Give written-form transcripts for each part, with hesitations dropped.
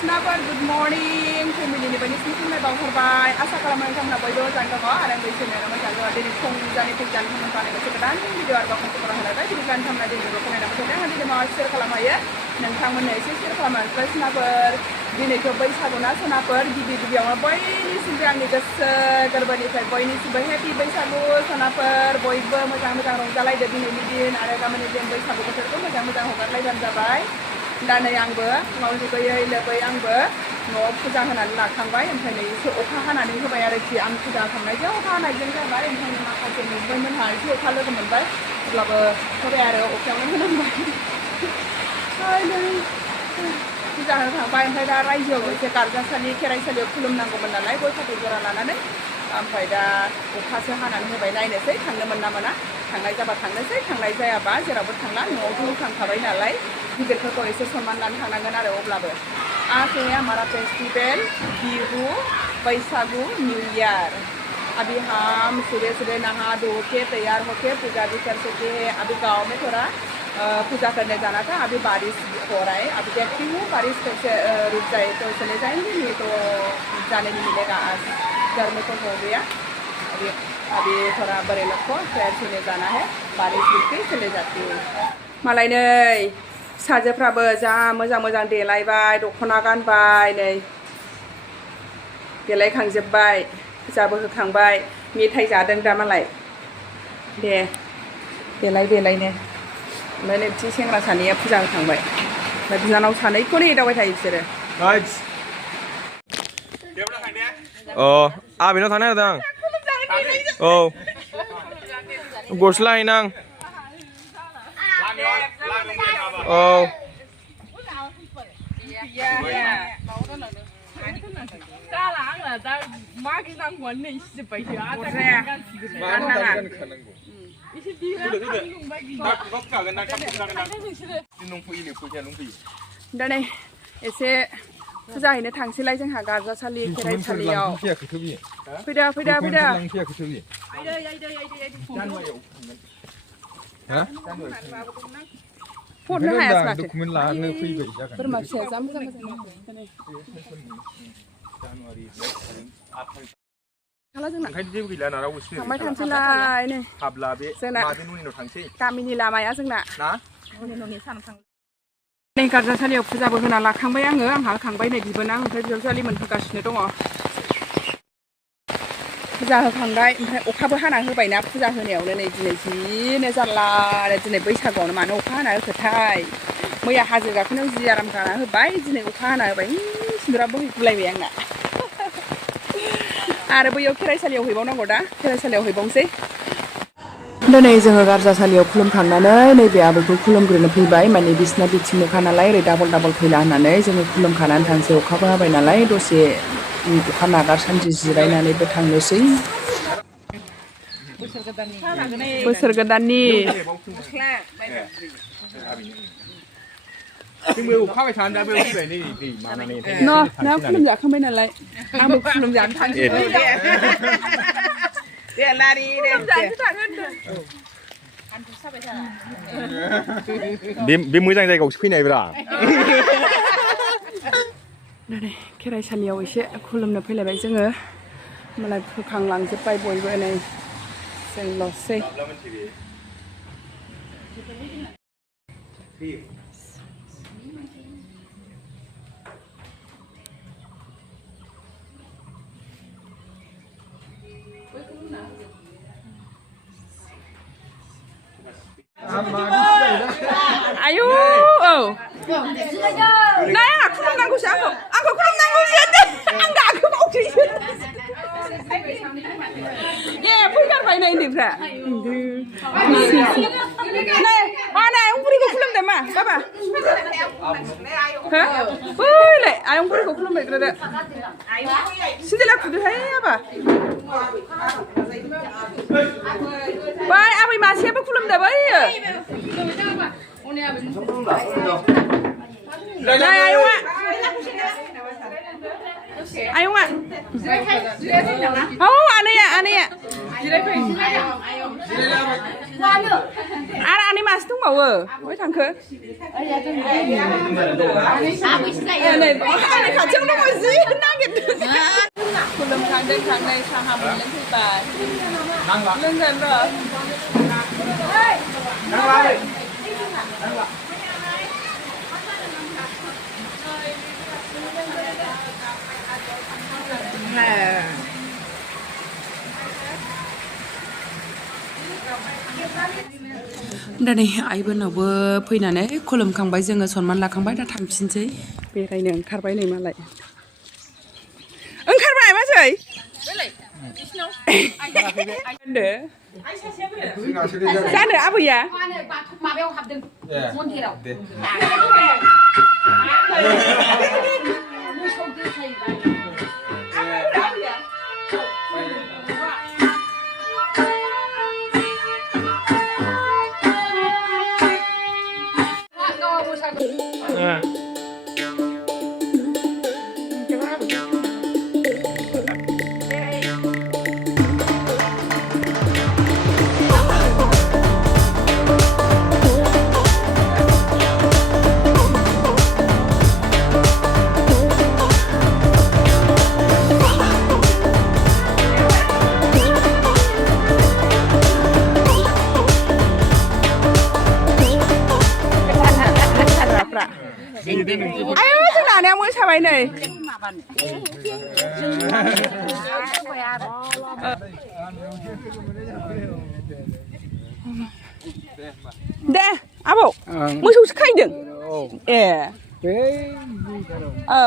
listener, good morning. Family ni banyak sih kami bawa herbai. Asa kalau mereka nak boy dua jangan kau, ada yang bersih ni, nama jangan ada di kong jangan itu jangan kau nak bersih kedan. Video arba kong tu orang ada, jadi kan kami ada di lokal nama kita. Nanti dia mau share kalau maya, nanti kami nak share kalau maya. Listener, di ni kau boy sabuna, listener, di orang boy ni sebenarnya ni jas kerbani saya boy ni sebenarnya happy boy sabu, listener boy macam orang jalai jadi ni din, ada kami ni dia boy sabu kita tu macam orang lain dan jabai. Dan yang mau juga ya lebih yang mau puja hanan nak kangbai, yang ini so oka hanan ini bayar lagi ang puja kangbai je oka hanan je kangbai, yang ini mak aje ni benar hal so oka lo kemen bay, sebab bayar oka hanan bay. Hai ni puja hanan kangbai, yang dah rai je, sekarang sani kerai sani kulum nang kemen nalai, boleh satu jalan lana ni, sampai dah oka se hanan ni bay naik nasi, kang kemen nama na, kangai jabat kang nasi, kangai jaya ba, jerabut kanglah, mau tu kang kabai nalai. गिदिरफोरखौ एसे सनमान लानो थांनांगोन आरो अब्लाबो आखिया हमारा festival Bihu बैसागु new year अभी हम सुबह सुबह नहा धो के तैयार होके पूजा भी कर सके अभी गांव में थोड़ा पूजा करने जाना था अभी बारिश हो रहा है अभी देखती हूँ बारिश कैसे रुक जाए तो चले जाएंगे नहीं तो जाने नहीं मिलेगा आज घर में तो हो गया अभी थोड़ा बड़े लोग को फ्रेंड्स होने जाना है बारिश रुक के चले जाती हूँ मालायनै साजोफ्राबो जा मोजां देलायबाय दख'ना गानबाय नै देलायखांजोबबाय फुजाबो होखांबाय मेथाइ जादों दा मालाय दे देलायनो ओमफ्राय नै बिथिं सेंग्रा सानैया फुजा होखांबाय ओमफ्राय बिनानाव सानैखौनो एदावबाय थायो बिसोरो आबैनाव थांनो नागिरदों औ गस्ला हैनां Oh. दा नै एसे फुजा हैनो थांसैलाय जोंहा गारजासालि खेराइसालियाव फटनो हायासै माथो डकुमेन्ट लानो फैबाय जागोन बोरमा फिसाया जा मोजां हाला जोंना ओंखायनो जेबो गैला ना रावबो सिनाय थांबाय थांसैलाय नै हाब्ला बे जोंना मादै न'निनाव थांसै गामिनि लामाया जोंना ना न'नि सानाव थां नै गारजासालियाव फुजाबो होना लाखांबाय आङो आंहा होखांबाय नै बिबोनां ओमफ्राय बिजावजालि मोनहोगासिनो दङ फुजा होखांबाय ओमफ्राय अखाबो हाना होबायना फुजा होनायावनो नै दिनै जिनो जारला दिनै बैसागुआवनो मानो अखा हाना होखोथाय मैया हाजो गाखोनायाव जि आराम गाना होबाय दिनै अखा हाना होबाय सिन्दुरा बोहैगुलायबाय आंना आरो बैयाव खेराइसालियाव हैबावनांगौ दा खेराइसालियाव हैबावनोसै दिनै जोङो गारजासालियाव खुलुमखांनानै नैबे आबैखौ खुलुमग्रोनो फैबाय माने बिसिना बिथिंनोखा नालाय ओरै डाबल फैला होननानै जोङो खुलुमखानानै थांसै अखाबो हाबाय नालाय दसे अखा नागारसान्दि जिरायनानैबो थांनोसै बोसोर गोदाननि जोंबो अखाबाय थानानै दा बेयाव फैबाय नै दै मानानै ना खुलुमजाखांबाय नालाय आंबो खुलुमजानो थांसै दे लारि दे बे मोजां जायगायावसो फैनायब्रा खेराइसालियाव एसे खुलुमनो फैलायबाय जोङो मालाय होखांलांजोब्बाय बयबो नै जोंल'सै आयु औ नाया खुलुमनांगौसो आंखौ खुलुमनांगौसो आं गाखोबावसैसो ए फैगारबाय नै उन्दैफ्रा नै आयंफोरखौ खुलुमदो मा बाबा फैलाय आयंफोरखौ खुलुमहैग्रोदो सिन्देला खुदोहाय आबा बै आबै मासेयाबो खुलुमदो बैयो नै आयंआ आयंआ औ आनैया जिरायफै आरो आनि मासि दंबावो बहाय थांखो नै खाथियाव दङ जि नागिरदों खुलुमखांदों साहा मोनलोंफैबाय लोंगोन र' दा नै आइबोनावबो फैनानै खुलुमखांबाय जोङो सनमान लाखांबाय दा थांफिनसै बेरायनो ओंखारबाय नै मालाय ओंखारबाय मासै जानो आबैया माबायाव हाबदों मन्दिराव ayo जोंना मोसाबाय नै दे आबौ मोसौसो खायदों ए औ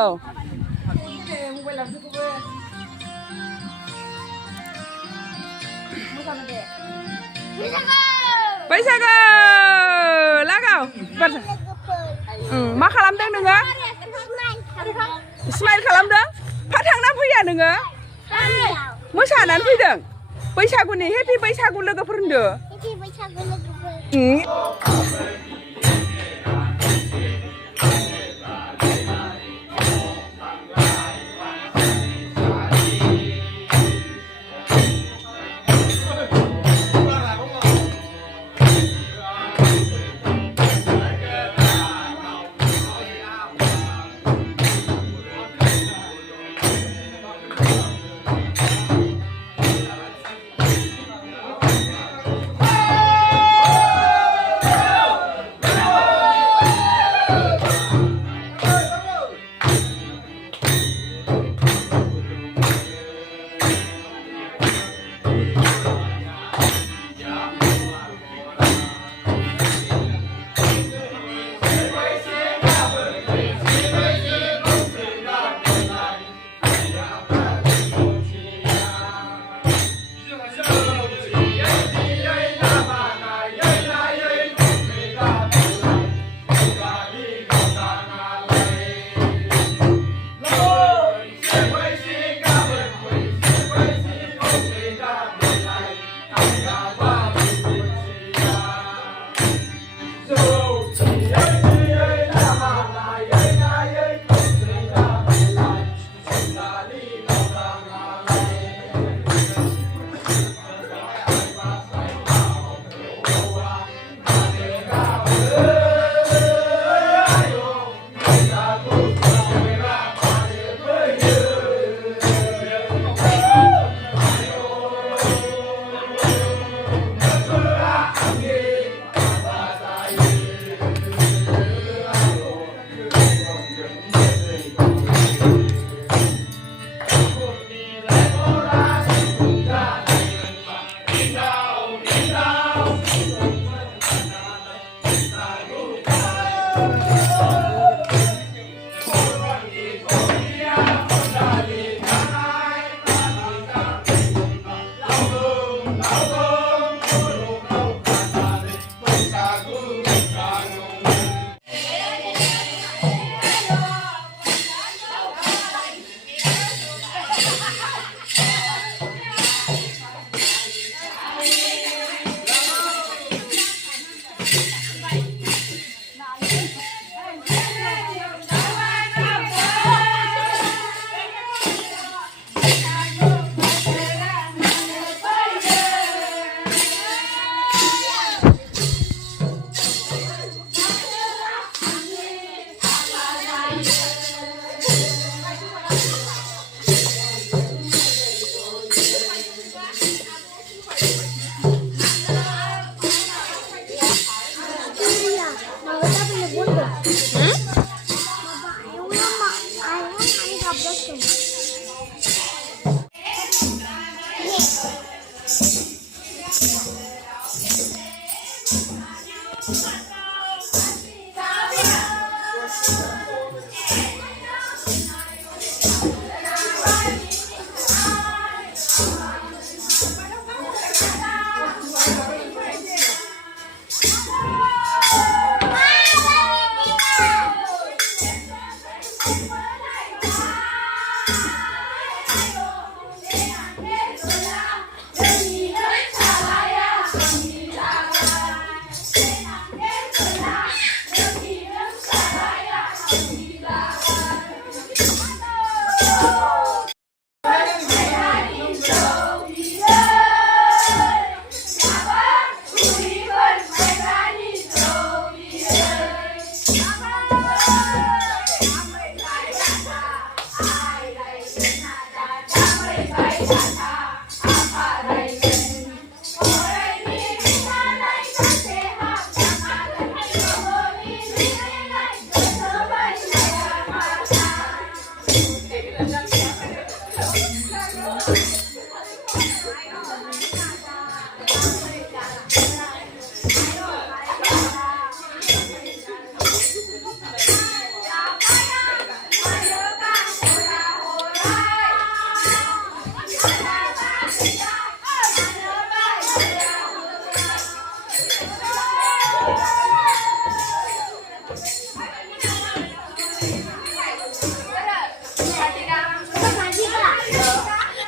बैसागो लागाव मा खालामदों नोङो स्माइल खालामदों थांना फैया नोङो मोसानानै फैदों बैसागुनि हेपि बैसागु लोगोफोर होनदो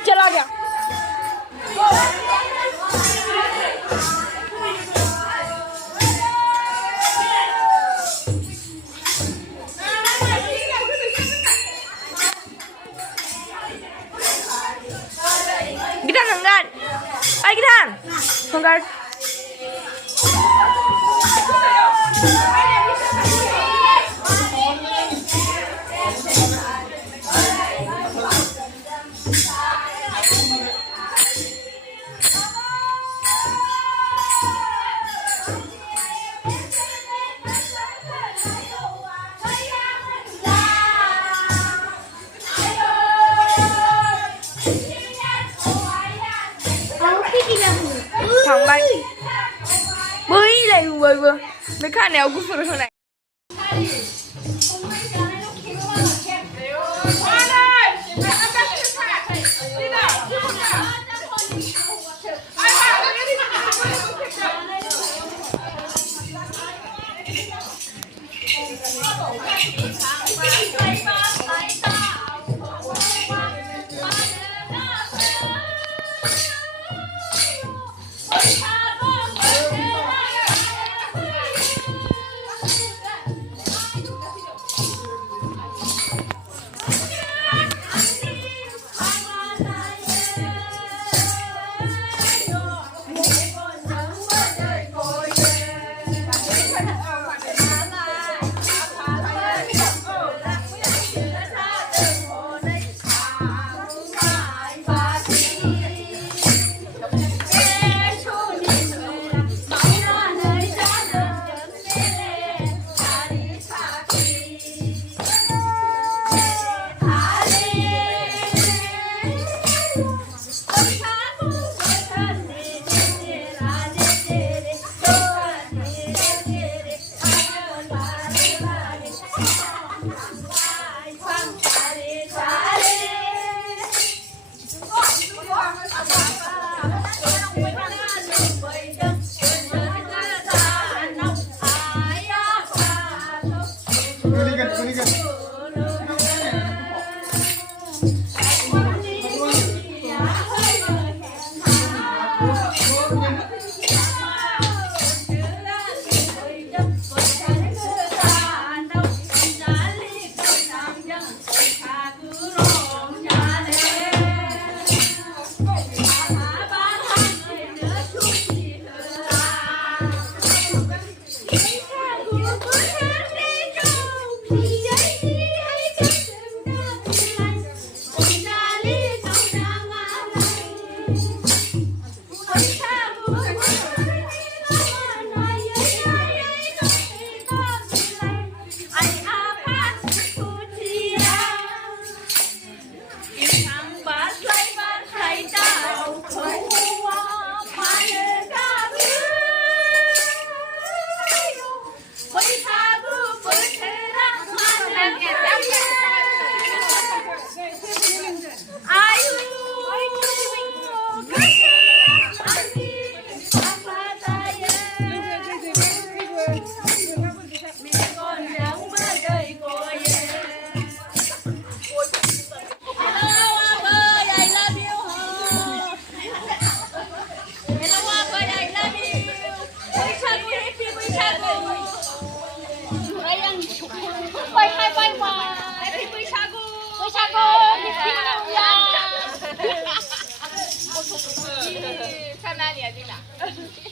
चला गया Gitan hanggan. Ay Gitan. Hanggan. Thằng bay bơi này bơi vừa mấy khả nèo cũng phải thằng này मा